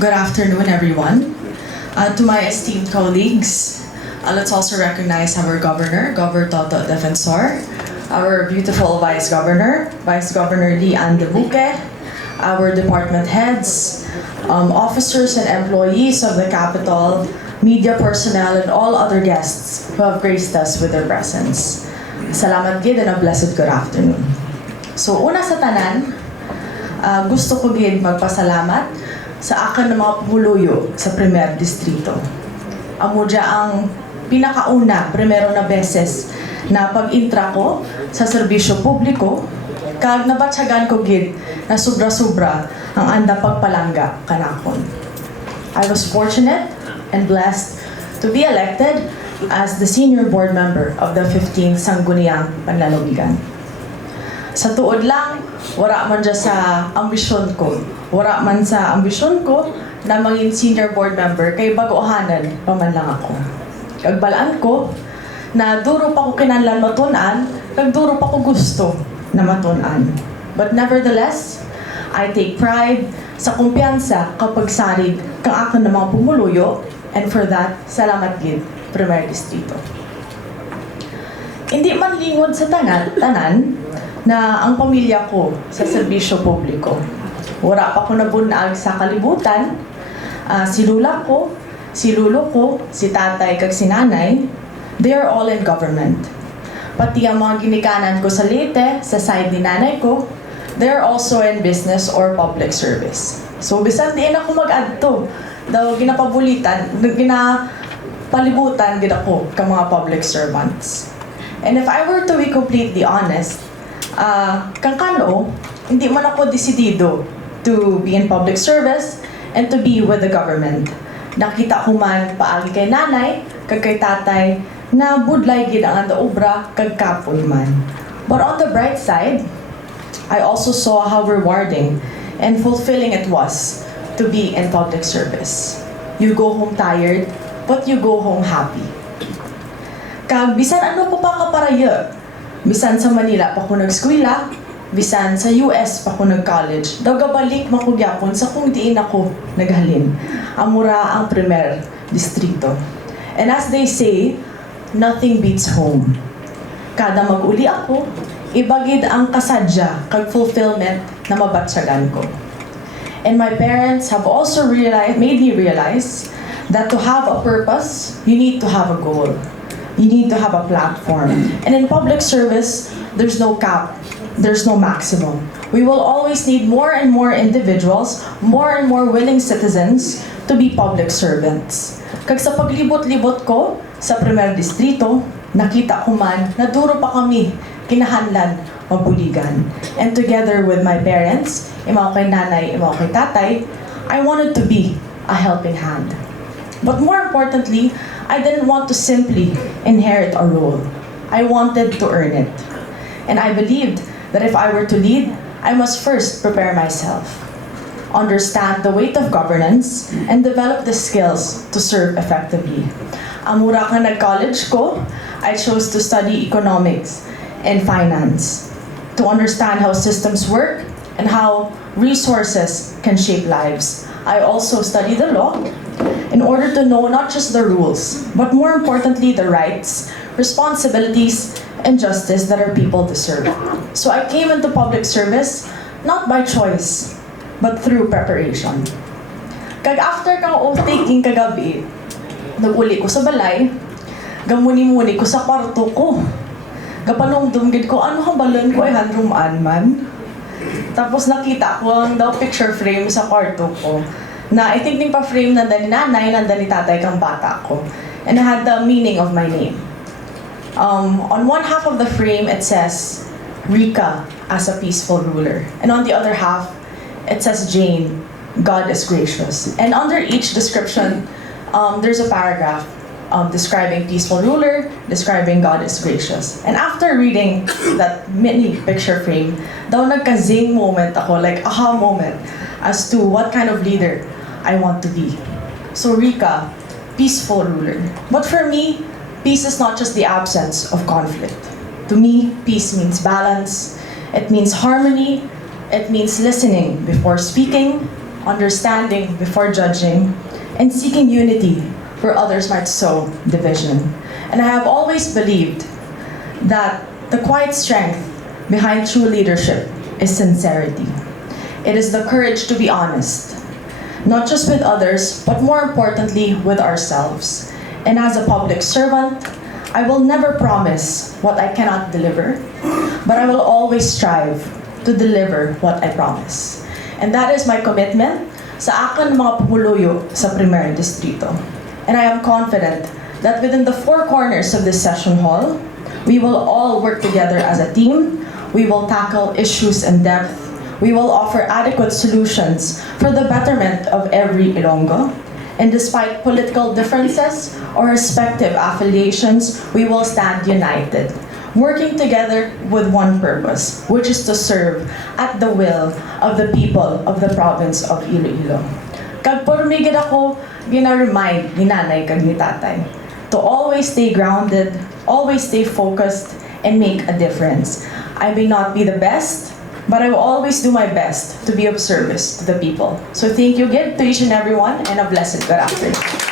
Good afternoon, everyone. To my esteemed colleagues, let's also recognize our Governor, Governor Toto Defensor, our beautiful Vice Governor, Vice Governor Lian De Buque, our department heads, officers and employees of the Capitol, media personnel, and all other guests who have graced us with their presence. Salamat gid and a blessed good afternoon. So una sa tanan, gusto ko gid magpasalamat sa akin ng mga pumuluyo sa Primer Distrito. Amo dya ang pinakauna, primero na beses na pag-intra ko sa serbisyo publiko, kag nabatsyagan ko gid na sobra-sobra ang anda pagpalangga kanakon. I was fortunate and blessed to be elected as the senior board member of the 15th Sangguniang Panlalawigan. Sa tuod lang, wala man dyan sa ambisyon ko. Wala man sa ambisyon ko na maging senior board member kay baguhanan pa man lang ako. Kagbalaan ko na duro pa ko kinahanglan matunan, kag duro pa ko gusto na matunan. But nevertheless, I take pride sa kumpiyansa kapag sarig kang akin ng mga pumuluyo, and for that, salamat gid, Primer Distrito. Hindi man lingod sa tanan na ang pamilya ko sa serbisyo publiko. Wala pa ko nabunag sa kalibutan. Si lula ko, si lulo ko, si tatay kag si nanay, they are all in government. Pati ang mga ginikanan ko sa Leyte, sa side ni nanay ko, they are also in business or public service. So bisan diin ako mag-adto, daw ginapabulitan, ginapalibutan gid ako ka mga public servants. And if I were to be completely honest, kang kano, hindi man ako desidido to be in public service and to be with the government. Nakita ko man paagi kay nanay, kag kay tatay, na budlay gid ang anda obra kag kapoy man. But on the bright side, I also saw how rewarding and fulfilling it was to be in public service. You go home tired, but you go home happy. Kag bisan ano pa kaparaya, bisan sa Manila pa ko nag-eskwela, bisan sa US pa ko nag-college, daw gabalik makugyapon sa kung diin ako naghalin. Amura ang Primer Distrito. And as they say, nothing beats home. Kada mag-uli ako, ibagid ang kasadya kag fulfillment na mabatsyagan ko. And my parents have also made me realize that to have a purpose, you need to have a goal. You need to have a platform. And in public service, there's no cap. There's no maximum. We will always need more and more individuals, more and more willing citizens to be public servants. Kag sa paglibot-libot ko sa Primer Distrito, nakita ko man na duro pa kami kinahanglan mabuligan. And together with my parents, imaw kay nanay, imaw kay tatay, I wanted to be a helping hand. But more importantly, I didn't want to simply inherit a role. I wanted to earn it. And I believed that if I were to lead, I must first prepare myself, understand the weight of governance, and develop the skills to serve effectively. Amura ka nag-college ko, I chose to study economics and finance to understand how systems work and how resources can shape lives. I also studied the law in order to know not just the rules, but more importantly, the rights, responsibilities, and justice that our people deserve. So I came into public service not by choice, but through preparation. Kag after kang oath-taking kagabi, nag-uli ko sa balay, gamuni-muni ko sa kwarto ko. Gapanungdum gid ko, ano ang balon ko ay handrumaan man. Tapos nakita ko ang daw picture frame sa kwarto ko, na I think ning pa-frame nanda ni nanay, nanda ni tatay kang bata ko. And it had the meaning of my name. On one half of the frame, it says, Rika as a peaceful ruler. And on the other half, it says, Jane, God is gracious. And under each description, there's a paragraph describing peaceful ruler, describing God is gracious. And after reading that mini picture frame, daw nagka-zing moment ako, like aha moment, as to what kind of leader I want to be. So Rika, peaceful ruler. But for me, peace is not just the absence of conflict. To me, peace means balance, it means harmony, it means listening before speaking, understanding before judging, and seeking unity where others might sow division. And I have always believed that the quiet strength behind true leadership is sincerity. It is the courage to be honest, not just with others, but more importantly, with ourselves. And as a public servant, I will never promise what I cannot deliver, but I will always strive to deliver what I promise. And that is my commitment sa akin mga pumuluyo sa Primer Distrito. And I am confident that within the four corners of this session hall, we will all work together as a team. We will tackle issues in depth. We will offer adequate solutions for the betterment of every Ilonggo. And despite political differences or respective affiliations, we will stand united, working together with one purpose, which is to serve at the will of the people of the province of Iloilo. Kag pormigid ako, gina-remind ni nanay kag ni tatay to always stay grounded, always stay focused, and make a difference. I may not be the best, but I will always do my best to be of service to the people. So thank you again to each and everyone, and a blessed good afternoon.